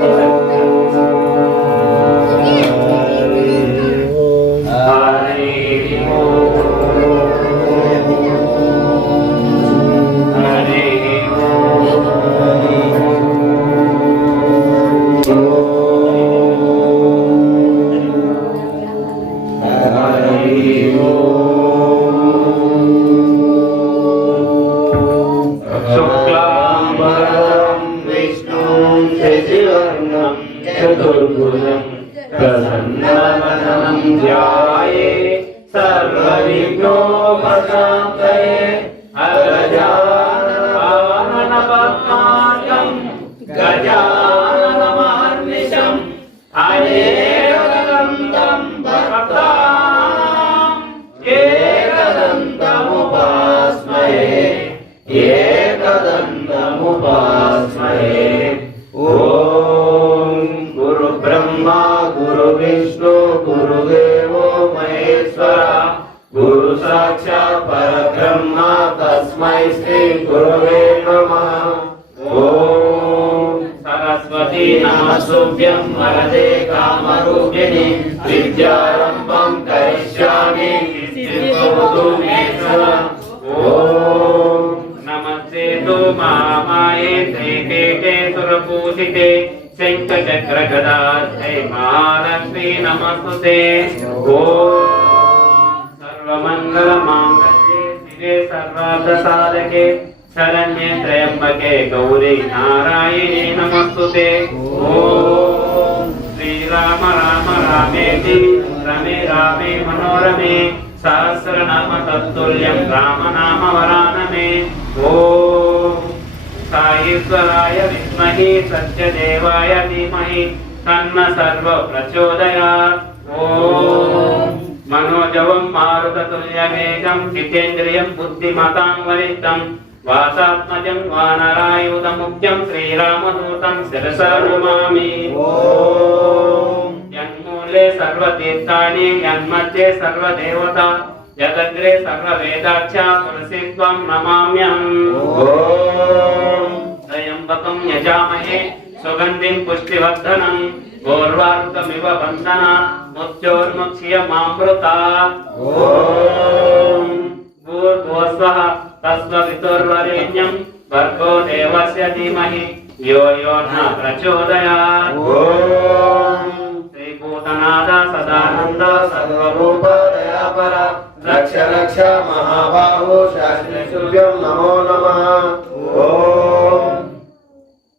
Amen. शशिवर्णं चतुर्भुजं प्रसन्नवदनं ध्याये सर्वविघ्नोपशान्तये अगजाननपद्माकं गजाननमहर्निशम् अनेकदन्तं भक्तानाम् एकदन्तमुपास्महे एकदन्तमुपास्महे ॐ गुरुब्रह्मा गुरुविष्णु गुरुदेवो महेश्वर गुरु साक्षात् परब्रह्म तस्मै श्री गुरवे नमः ॐ सरस्वती नमस्तुभ्यं वरदे कामरूपिणि विद्यारम्भं करिष्यामि सिद्धिर्भवतु मे सदा ॐ नमस्ते तु महामाये श्रीकेते सुरपूजिते శంఖచక్రగదాశ్రై మహాలక్ష్మీ నమస్తే సర్వమంగళ మాంగళ్యే శివే సర్వార్థసాధకే శరణ్యే త్రయంబకే గౌరీ నారాయణే నమస్తే శ్రీరామ రామ రామేతి రమే రామే మనోరమే సహస్రనామ తత్తుల్యం రామనామ వరానమే. ఓ సాయేశ్వరాయ విద్మహి సత్యదేవాయ ధీమహి తన్న సర్వ ప్రచోదయా. ఓం మనోజవం మారుతతుల్యవేగం జితేంద్రియం బుద్ధిమతాం వరిష్టం వాసాత్మజం వానరాయుధముఖ్యం శ్రీరామదూతం శిరసామి యన్మూలే సర్వతీర్థాని యన్మధ్యే సర్వదేవత జగద్రే సర్వవేదాఖ్యా తులసి త్వం నమామ్యం ఓ त्वं नमाम्यहम् ॐ त्र्यम्बकं यजामहे सुगन्धिं पुष्टिवर्धनम् गौर्वारुकमिव बन्धन मुच्योर्मुक्ष्यमामृता ॐ भूर्भुवस्वः तस्ववितुर्वरेण्यं भर्गो देवस्य धीमहि यो यो न प्रचोदयात् ॐ श्रीभूतनाथ सदानन्द सर्वरूप दयापर रक्ष रक्ष महाबाहो शास्त्रीभ्यं नमो नमः ॐ